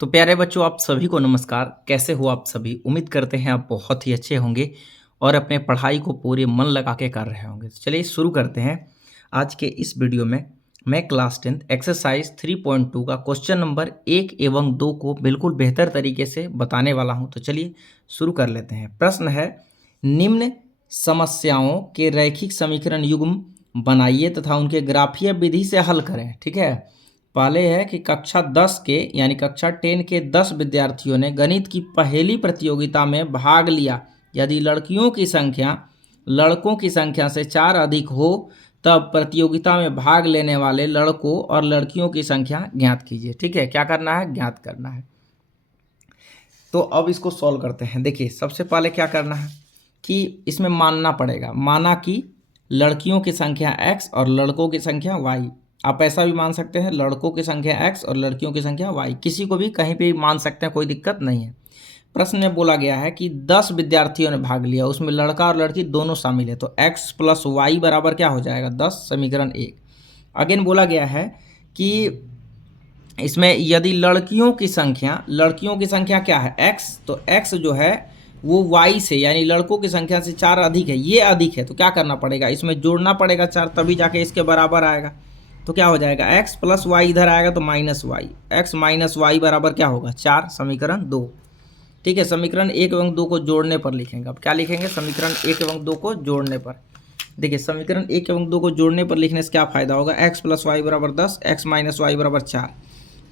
तो प्यारे बच्चों, आप सभी को नमस्कार। कैसे हो आप सभी? उम्मीद करते हैं आप बहुत ही अच्छे होंगे और अपने पढ़ाई को पूरे मन लगा के कर रहे होंगे। तो चलिए शुरू करते हैं। आज के इस वीडियो में मैं क्लास 10 एक्सरसाइज 3.2 का क्वेश्चन नंबर 1 एवं 2 को बिल्कुल बेहतर तरीके से बताने वाला हूं। तो चलिए शुरू कर लेते हैं। प्रश्न है, निम्न समस्याओं के रैखिक समीकरण युग्म बनाइए तथा उनके ग्राफीय विधि से हल करें। ठीक है, पहले है कि कक्षा 10 के यानी कक्षा 10 के 10 विद्यार्थियों ने गणित की पहेली प्रतियोगिता में भाग लिया। यदि लड़कियों की संख्या लड़कों की संख्या से 4 अधिक हो तब प्रतियोगिता में भाग लेने वाले लड़कों और लड़कियों की संख्या ज्ञात कीजिए। ठीक है, क्या करना है? ज्ञात करना है। तो अब इसको सॉल्व करते हैं। देखिए, सबसे पहले क्या करना है कि इसमें मानना पड़ेगा। माना कि लड़कियों की संख्या x और लड़कों की संख्या y। आप ऐसा भी मान सकते हैं, लड़कों की संख्या x और लड़कियों की संख्या y। किसी को भी कहीं पे भी मान सकते हैं, कोई दिक्कत नहीं है। प्रश्न में बोला गया है कि 10 विद्यार्थियों ने भाग लिया, उसमें लड़का और लड़की दोनों शामिल है। तो x प्लस वाई बराबर क्या हो जाएगा? 10, समीकरण 1। अगेन बोला गया है कि इसमें यदि लड़कियों की संख्या क्या है? x। तो x जो है वो y से यानी लड़कों की संख्या से 4 अधिक है, ये अधिक है। तो क्या करना पड़ेगा? इसमें जोड़ना पड़ेगा 4, तभी जाके इसके बराबर आएगा। तो क्या हो जाएगा? x प्लस वाई इधर आएगा तो minus Y. X minus Y बराबर क्या होगा? 4, समीकरण 2। ठीक है, समीकरण 1 एवं 2 को जोड़ने पर लिखेंगे। अब क्या लिखेंगे? समीकरण 1 एवं 2 को जोड़ने पर। देखिए, समीकरण 1 एवं 2 को जोड़ने पर लिखने से क्या फायदा होगा? x प्लस वाई बराबर 10, एक्स माइनस वाई बराबर 4।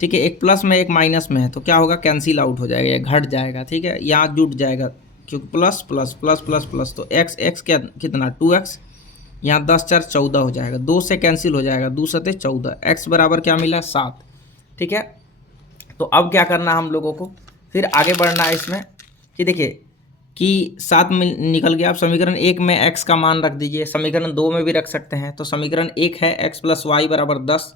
ठीक है, एक प्लस में एक माइनस में है तो क्या होगा? कैंसिल आउट हो जाएगा, ये घट जाएगा। ठीक है, यहाँ जुट जाएगा क्योंकि plus plus plus plus plus. तो एक्स एक्स क्या कितना? 2x। यहाँ 10 4 14 हो जाएगा, 2 से कैंसिल हो जाएगा, 2 सते 14। x बराबर क्या मिला? 7। ठीक है, तो अब क्या करना है हम लोगों को? फिर आगे बढ़ना है इसमें कि देखिए कि 7 में निकल गया। आप समीकरण 1 में x का मान रख दीजिए, समीकरण 2 में भी रख सकते हैं। तो समीकरण 1 है x प्लस वाई बराबर 10।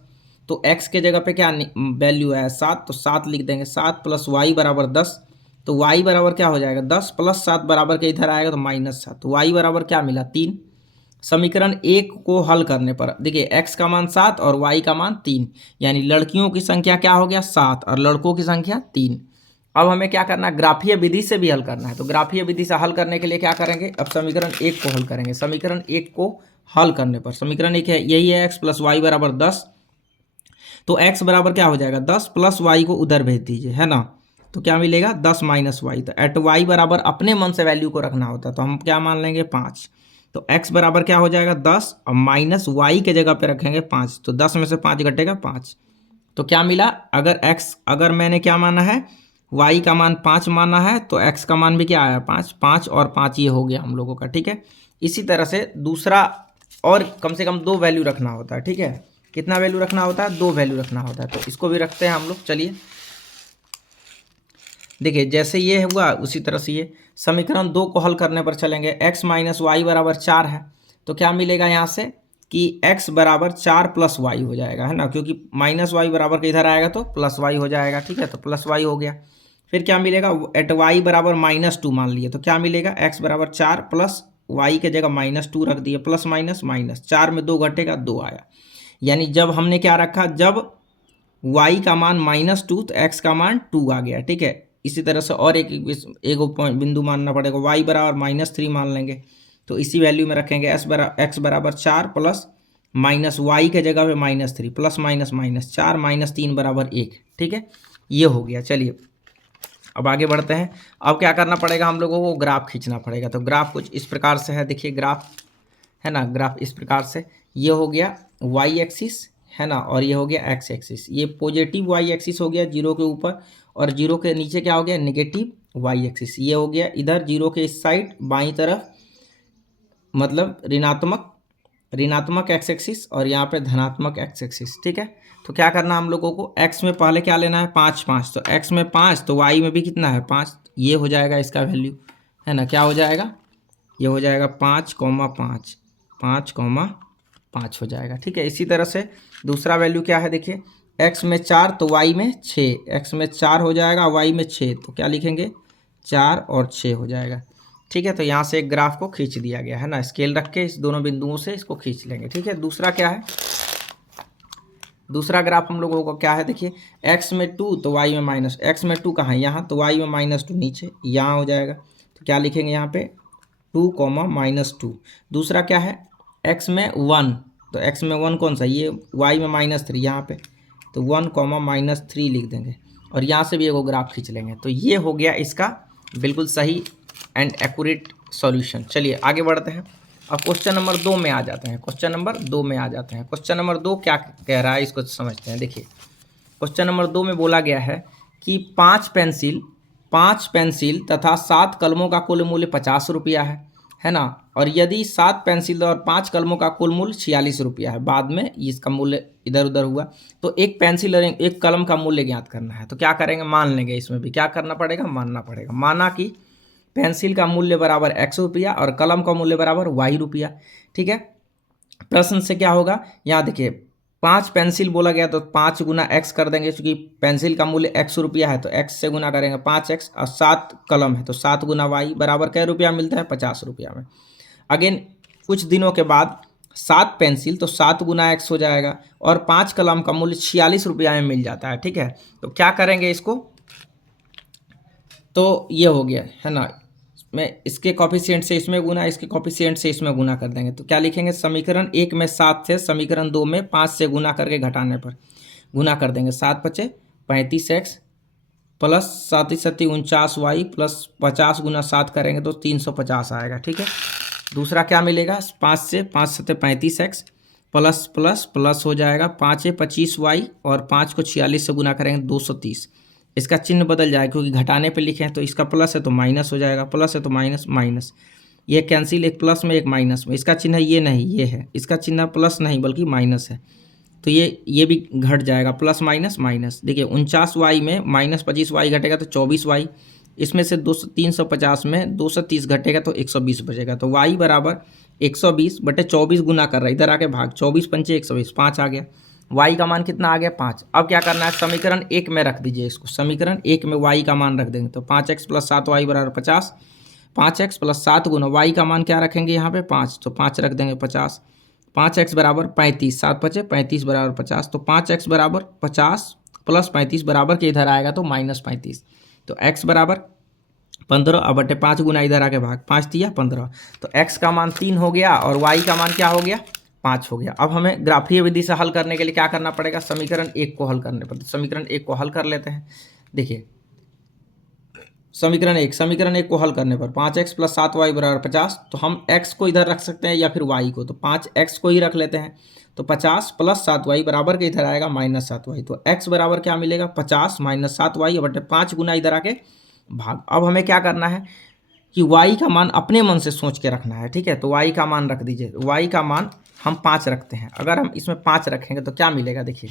तो x के जगह पे क्या वैल्यू है? 7। तो 7 लिख देंगे। 7 प्लस वाई बराबर 10। तो y बराबर क्या हो जाएगा? 10 प्लस 7 बराबर के इधर आएगा तो -7। तो y बराबर क्या मिला? 3। समीकरण 1 को हल करने पर देखिए x का मान 7 और y का मान 3, यानी लड़कियों की संख्या क्या हो गया? 7 और लड़कों की संख्या 3। अब हमें क्या करना है? ग्राफीय विधि से भी हल करना है। तो ग्राफीय विधि से हल करने के लिए क्या करेंगे? अब समीकरण 1 को हल करेंगे। समीकरण 1 को हल करने पर समीकरण 1 है, यही है, x प्लस वाई बराबर 10। तो x बराबर क्या हो जाएगा? 10 प्लस वाई को उधर भेज दीजिए, है ना। तो क्या मिलेगा? 10 माइनस वाई। तो एट वाई बराबर अपने मन से वैल्यू को रखना होता है, तो हम क्या मान लेंगे? 5। तो x बराबर क्या हो जाएगा? 10 और माइनस वाई के जगह पे रखेंगे 5। तो 10 में से 5 घटेगा 5। तो क्या मिला? अगर मैंने क्या माना है? y का मान 5 माना है तो x का मान भी क्या आया? 5। 5 और 5 ये हो गया हम लोगों का। ठीक है, इसी तरह से दूसरा और कम से कम 2 वैल्यू रखना होता है। ठीक है, कितना वैल्यू रखना होता है? 2 वैल्यू रखना होता है। तो इसको भी रखते हैं हम लोग। चलिए देखिए, जैसे ये हुआ उसी तरह से ये समीकरण 2 को हल करने पर चलेंगे। x माइनस वाई बराबर 4 है। तो क्या मिलेगा यहाँ से कि x बराबर 4 प्लस वाई हो जाएगा, है ना, क्योंकि माइनस वाई बराबर के इधर आएगा तो प्लस वाई हो जाएगा। ठीक है, तो प्लस वाई हो गया। फिर क्या मिलेगा? एट वाई बराबर -2 मान लिए तो क्या मिलेगा? x बराबर 4 प्लस वाई के जगह -2 रख दिए, प्लस माइनस माइनस। 4 में 2 घटेगा, 2 आया। यानी जब हमने क्या रखा? जब y का मान -2 तो x का मान 2 आ गया। ठीक है, इसी तरह से और एक पॉइंट बिंदु मानना पड़ेगा। y बराबर -3 मान लेंगे तो इसी वैल्यू में रखेंगे। x बराबर 4 प्लस माइनस वाई के जगह पे -3 प्लस माइनस माइनस 4 -3 बराबर 1। ठीक है, ये हो गया। चलिए अब आगे बढ़ते हैं। अब क्या करना पड़ेगा? हम लोगों को ग्राफ खींचना पड़ेगा। तो ग्राफ कुछ इस प्रकार से है। देखिए ग्राफ है ना, ग्राफ इस प्रकार से ये हो गया y एक्सिस, है ना, और ये हो गया x एक्सिस। ये पॉजिटिव y एक्सिस हो गया 0 के ऊपर, और 0 के नीचे क्या हो गया? Negative y axis. ये हो गया इधर 0 के इस साइड बाईं तरफ, मतलब ऋणात्मक x एक्सिस, और यहाँ पे धनात्मक x एक्सिस। ठीक है, तो क्या करना हम लोगों को? x में पहले क्या लेना है? 5 5। तो x में 5 तो y में भी कितना है? 5। ये हो जाएगा इसका वैल्यू, है ना। क्या हो जाएगा? ये हो जाएगा 5, 5, 5, 5 हो जाएगा। ठीक है, इसी तरह से दूसरा वैल्यू क्या है? देखिए x में 4 तो y में 6। x में 4 हो जाएगा, y में 6, तो क्या लिखेंगे? 4 और 6 हो जाएगा। ठीक है, तो यहाँ से एक ग्राफ को खींच दिया गया, है ना। स्केल रख के इस दोनों बिंदुओं से इसको खींच लेंगे। ठीक है, दूसरा क्या है? दूसरा ग्राफ हम लोगों को क्या है देखिए, x में 2 तो y में माइनस, x में 2 कहाँ है यहाँ, तो y में -2 नीचे यहाँ हो जाएगा। तो क्या लिखेंगे यहाँ पे 2 -2। दूसरा क्या है x में 1, तो x में 1 कौन सा, ये y में -3 यहाँ पे, तो 1 -3 लिख देंगे और यहाँ से भी एक ग्राफ खींच लेंगे। तो ये हो गया इसका बिल्कुल सही एंड एक्यूरेट सॉल्यूशन। चलिए आगे बढ़ते हैं। अब क्वेश्चन नंबर 2 में आ जाते हैं। क्वेश्चन नंबर 2 में आ जाते हैं। क्वेश्चन नंबर 2 क्या कह रहा है इसको समझते हैं। देखिए क्वेश्चन नंबर 2 में बोला गया है कि 5 पेंसिल तथा 7 कलमों का कुल मूल्य 50 रुपया है ना, और यदि 7 पेंसिल और 5 कलमों का कुल मूल्य 46 रुपया है, बाद में इसका मूल्य इधर उधर हुआ, तो एक पेंसिल और एक कलम का मूल्य ज्ञात करना है। तो क्या करेंगे, मान लेंगे, इसमें भी क्या करना पड़ेगा, मानना पड़ेगा। माना कि पेंसिल का मूल्य बराबर x रुपया और कलम का मूल्य बराबर y रुपया। ठीक है, प्रश्न से क्या होगा, यहाँ देखिए 5 पेंसिल बोला गया तो 5 गुना x कर देंगे, क्योंकि पेंसिल का मूल्य x रुपया है तो x से गुना करेंगे 5x, और 7 कलम है तो 7 गुना y बराबर कै रुपया मिलता है, 50 रुपया में। अगेन कुछ दिनों के बाद 7 पेंसिल तो 7 गुना x हो जाएगा और 5 कलम का मूल्य 46 रुपया में मिल जाता है। ठीक है, तो क्या करेंगे इसको, तो ये हो गया है ना, मैं इसके कॉफिशिएंट से इसमें गुना, इसके कॉफिशिएंट से इसमें गुना कर देंगे। तो क्या लिखेंगे, समीकरण 1 में 7 से समीकरण 2 में 5 से गुना करके घटाने पर गुना कर देंगे। 7 पचे 35x प्लस 7 7 49y प्लस 50 गुना 7 करेंगे तो 350 आएगा। ठीक है, दूसरा क्या मिलेगा, 5 से 5 7 35x प्लस प्लस प्लस हो जाएगा 5 25y और 5 को 46 से गुना करेंगे 230। इसका चिन्ह बदल जाएगा क्योंकि घटाने पे लिखे हैं, तो इसका प्लस है तो माइनस हो जाएगा, प्लस है तो माइनस माइनस, ये कैंसिल, एक प्लस में एक माइनस में। इसका चिन्ह ये नहीं, ये है, इसका चिन्ह प्लस नहीं बल्कि माइनस है, तो ये भी घट जाएगा, प्लस माइनस माइनस। देखिए 49y में माइनस 25y घटेगा तो 24y, इसमें से 350 में 230 घटेगा तो 120 बचेगा। तो y बराबर 120/24 गुना कर रहा है, इधर आके भाग, 24 पंचे 120, 5 आ गया। y का मान कितना आ गया, 5। अब क्या करना है, समीकरण 1 में रख दीजिए इसको, समीकरण 1 में y का मान रख देंगे तो 5x + 7y बराबर 50, 5x + 7 गुना y का मान क्या रखेंगे यहाँ पे 5, तो 5 रख देंगे 50, 5x बराबर 35, 7 पचे 35 बराबर 50, तो 5x बराबर 50 + 35 बराबर के इधर आएगा तो -35, तो x बराबर 15 अब बटे 5 गुना इधर आके भाग, 5 दिया 15, तो x का मान 3 हो गया और y का मान क्या हो गया, 5 हो गया। अब हमें ग्राफीय विधि से हल करने के लिए क्या करना पड़ेगा, समीकरण 1 को हल करने पर, तो समीकरण 1 को हल कर लेते हैं। देखिए समीकरण 1 को हल करने पर 5x + 7y बराबर 50, तो हम x को इधर रख सकते हैं या फिर y को, तो 5x को ही रख लेते हैं, तो 50 + 7y बराबर के इधर आएगा -7y, तो x बराबर क्या मिलेगा, 50 - 7y बटे 5 गुना इधर आके भाग। अब हमें क्या करना है कि y का मान अपने मन से सोच के रखना है। ठीक है, तो y का मान रख दीजिए, y का मान हम 5 रखते हैं। अगर हम इसमें 5 रखेंगे तो क्या मिलेगा, देखिए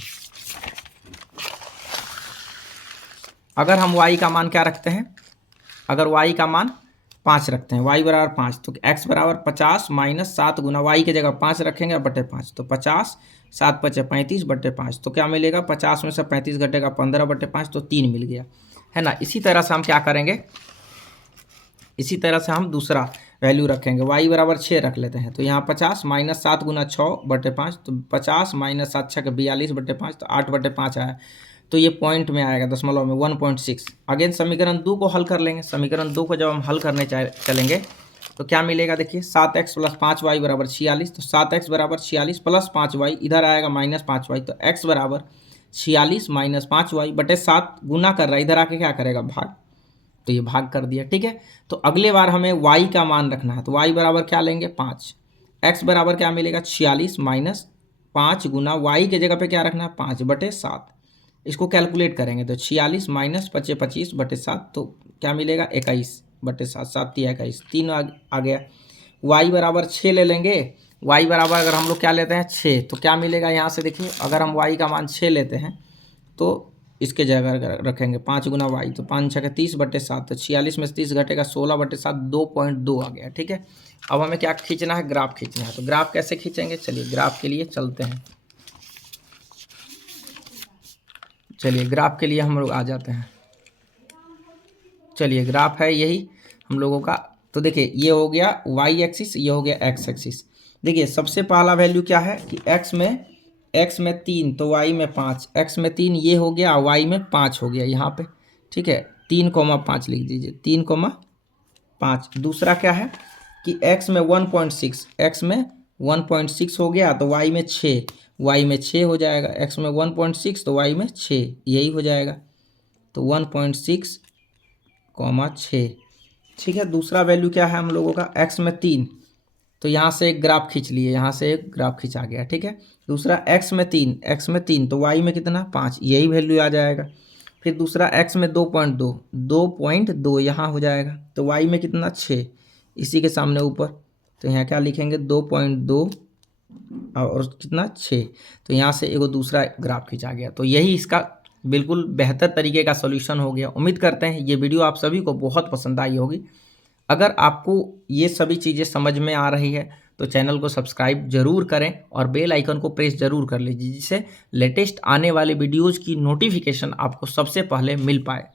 अगर हम y का मान क्या रखते हैं, अगर y का मान 5 रखते हैं, y बराबर 5, तो x बराबर 50 - 7 गुना y की जगह 5 रखेंगे बटे 5, तो 50 7 पचे 35 बटे 5, तो क्या मिलेगा, 50 में से 35 घटेगा 15 बटे 5, तो 3 मिल गया, है ना। इसी तरह से हम क्या करेंगे, इसी तरह से हम दूसरा वैल्यू रखेंगे, y बराबर 6 रख लेते हैं, तो यहाँ 50 - 7 गुना 6 बटे 5, तो 50 - 7 6 42 बटे 5, तो 8 बटे 5 आया, तो ये पॉइंट में आएगा, दशमलव में 1.6। अगेन समीकरण 2 को हल कर लेंगे, समीकरण 2 को जब हम हल करने चलेंगे तो क्या मिलेगा, देखिए 7x + 5y बराबर 46, तो 7x बराबर 46 + 5y इधर आएगा -5y, तो x बराबर 46 - 5y बटे 7 गुना कर रहा है, इधर आके क्या करेगा, भाग, तो ये भाग कर दिया। ठीक है, तो अगले बार हमें y का मान रखना है, तो y बराबर क्या लेंगे 5, x बराबर क्या मिलेगा 46 - 5 गुना y के जगह पे क्या रखना है 5 बटे 7, इसको कैलकुलेट करेंगे तो 46 - 5 25 बटे 7, तो क्या मिलेगा 21 बटे 7, 7 × 21 3 आ गया। y बराबर 6 ले लेंगे, y बराबर अगर हम लोग क्या लेते हैं 6, तो क्या मिलेगा यहाँ से, देखिए अगर हम y का मान 6 लेते हैं तो इसके जगह रखेंगे 5 गुना y, तो 5 6 30 बटे 7, तो 46 में से 30 घटेगा 16 बटे 7, 2.2 आ गया। ठीक है, अब हमें क्या खींचना है, ग्राफ खींचना है, तो ग्राफ कैसे खींचेंगे, चलिए ग्राफ के लिए चलते हैं। चलिए ग्राफ के लिए हम लोग आ जाते हैं। चलिए ग्राफ है यही हम लोगों का, तो देखिए ये हो गया y एक्सिस, ये हो गया x एक्सिस। देखिए सबसे पहला वैल्यू क्या है कि x में एक्स में 3 तो वाई में 5, एक्स में 3 ये हो गया, वाई में 5 हो गया यहाँ पे, ठीक है। 3,5 लिख दीजिए, 3,5। दूसरा क्या है कि एक्स में 1.6, एक्स में 1.6 हो गया तो वाई में 6, वाई में 6 हो जाएगा। एक्स में 1.6 तो वाई में 6, यही हो जाएगा। तो 1.6, 6, ठीक है। दूसरा वैल्यू क्या है हम लोगों का, एक्स में 3 तो यहाँ से एक ग्राफ खींच लिए, यहाँ से एक ग्राफ खींचा गया, ठीक है। दूसरा एक्स में 3, एक्स में 3 तो वाई में कितना 5, यही वैल्यू आ जाएगा। फिर दूसरा एक्स में 2.2, 2.2 यहाँ हो जाएगा तो वाई में कितना 6, इसी के सामने ऊपर, तो यहाँ क्या लिखेंगे 2.2 और कितना 6, तो यहाँ से एक दूसरा ग्राफ खींचा गया। तो यही इसका बिल्कुल बेहतर तरीके का सॉल्यूशन हो गया। उम्मीद करते हैं ये वीडियो आप सभी को बहुत पसंद आई होगी। अगर आपको ये सभी चीज़ें समझ में आ रही है तो चैनल को सब्सक्राइब जरूर करें और बेल आइकन को प्रेस जरूर कर लीजिए, जिससे लेटेस्ट आने वाले वीडियोज़ की नोटिफिकेशन आपको सबसे पहले मिल पाए।